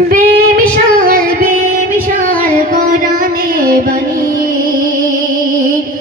बेमिसाल बेमिसाल कुराने बनी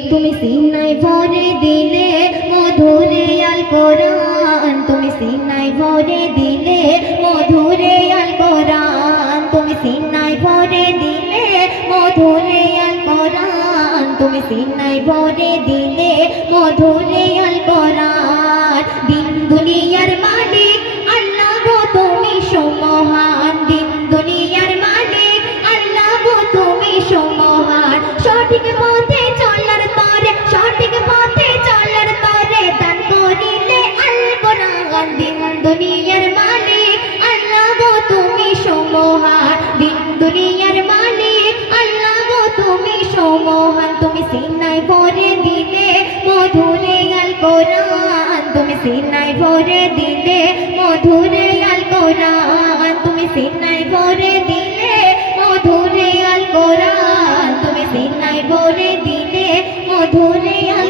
तुमी सीनाय भरे दिले मधुरे आल कुरान तुमी सीनाय भरे दिले मधुरे आल कुरान तुमी सीनाय भरे दिले मधुरे आल कुरान तुमी सीनाय भरे दिले मधुरे आल कुरान दिन दुनियार मालिक अल्लाह गो तुमी समहान दिन दुनियार मालिक अल्लाह गो तुमी समहान सठिक पथे चलार तरे सठिक पथे चलार तरे दान करिले आल कुरान दिन दुनियार मालिक अल्लाह गो तुमी समहान दिन दुनियार मालिक अल्लाह गो तुमी समहान तुमी सीनाय भरे दिले मधुरे आल कुरान तुमी सीनाय भरे दिले मधुरे आल कुरान तुमी सीनाय भरे दिले मधुरे आल कुरान तुमी सीनाय भरे दिले मधुरे आल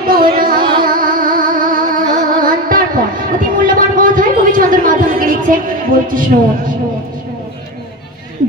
कुरान तारपर অতি মূল্যবান কথাই কবি ছন্দের মাধ্যমে লিখছে বলছি শুনুন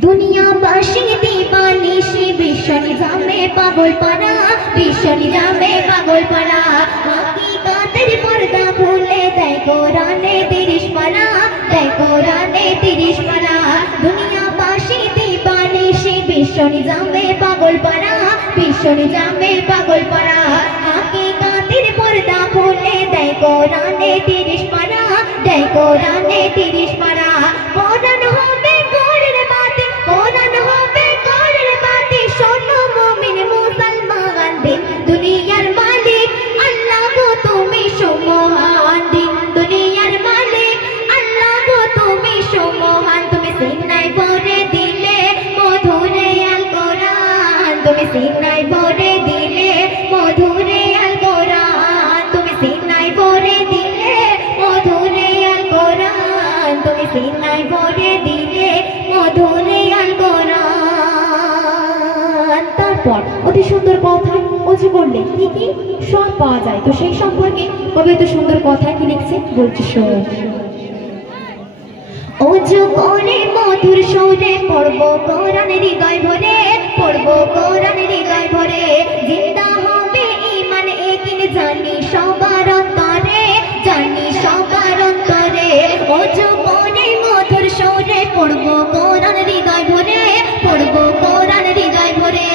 दुनियाबासी दीवानिशी विश्व निजामे पागल पड़ा विश्व निजामे पागल पड़ा हकीकतेर पर्दा खुले देय कुराने 30 पारा देय कुराने 30 पारा दुनियाबासी दीवानिशी विश्व निजामे पागल पड़ा विश्व निजामे पागल पड़ा हकीकतेर पर्दा खुले देय कुराने 30 पारा देय कुराने 30 पारा कुरान होबे कुरान बाते कुरान होबे कुरान बाते शोनो मुमिन मुसलमान दिन दुनियार मालिक अल्लाह गो तुमी समहान दिन दुनियार मालिक अल्लाह गो तुमी समहान तुमी सीनाय भरे दिले मधुरे आल कुरान तुमी सीनाय भरे दिले मधुरे आल कुरान तुमी सीनाय भरे दिले मधुरे आल कुरान तुमी सीनाय भरे दिले मधुरे आल कुरान তারপর অতি সুন্দর কথা ওযু করলে কি কি সব পাওয়া যায় তো সেই সম্পর্কে কবি এত সুন্দর কথা কি লিখছে বলছি শোন ওযু করে মধুর সুরে পড়ব কোরআন হৃদয় ভরে পড়ব কোরআন হৃদয় ভরে জিন্দা হবে ঈমান একিন জানি সবার অন্তরে জানি সবার অন্তরে ওযু করে মধুর সুরে পড়ব কোরআন হৃদয় ভরে পড়ব কোরআন হৃদয় ভরে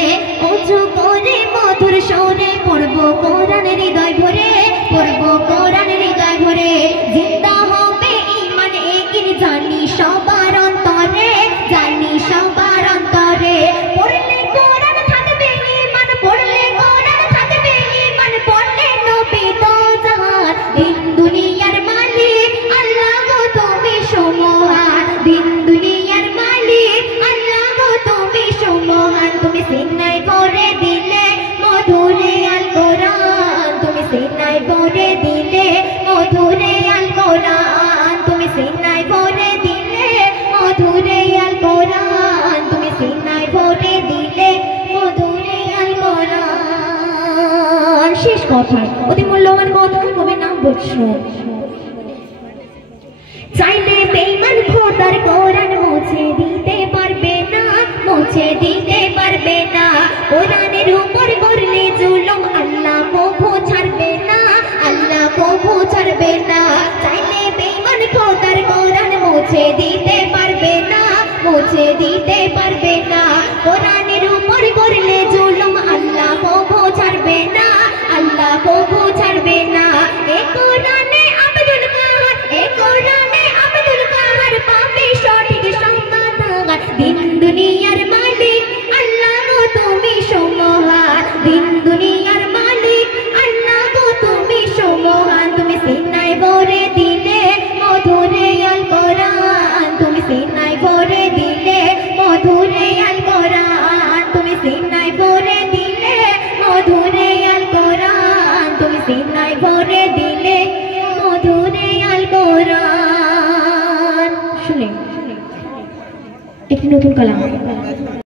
ওযু করে মধুর সুরে পড়ব কোরআন হৃদয় ভরে পড়ব কোরআন হৃদয় ভরে জিন্দা হবে ঈমান একিন জানি সবার অন্তরে জানি সবার অন্তরে পড়লে কোরআন থাকবে ঈমান পড়লে কোরআন থাকবে ঈমান পড়লে নবী তো জাহান দিন দুনিয়ার মালিক আল্লাহ গো তুমি সমহান দিন দুনিয়ার মালিক আল্লাহ গো তুমি সমহান তুমি সিনায় ভরে দিলে মধুরে আল কোরআন তুমি সিনায় ভরে দিলে মধুরে আল কোরআন তুমি সিনায় ভরে দিলে মধুরে আল কোরআন তুমি সিনায় ভরে দিলে মধুরে আল কোরআন শেষ কথা অতি মূল্যবান কথা কবির নাম বলছো চাইলে বেঈমান খোদার কোরআন মুছে দিতে পারবে না মুছে দিতে পারবে না কোরআনের উপর করলে জুলুম আল্লাহ কবু ছাড়বে না আল্লাহ কবু ছাড়বে না চাইলে বেঈমান খোদার কোরআন মুছে দিতে পারবে না মুছে দিতে পারবে না কোরআনের উপর করলে জুলুম আল্লাহ কবু ছাড়বে না আল্লাহ কবু ছাড়বে না এ কোরআনে আব্দুল কাহার এ কোরআনে আব্দুল কাহার পাবে সঠিক সমাধান দিন দুনিয়ার মালিক আল্লাহ গো তুমি সমহান দিন দুনিয়ার মালিক আল্লাহ গো তুমি সমহান তুমি সিনায় ভরে দিলে মধুরে আল কোরআন তুমি সিনায় ভরে দিলে মধুরে আল কোরআন তুমি সিনায় ভরে দিলে মধুরে আল কোরআন তুমি সিনায় ভরে দিলে মধুরে আল কোরআন শুনে একটি নতুন কালাম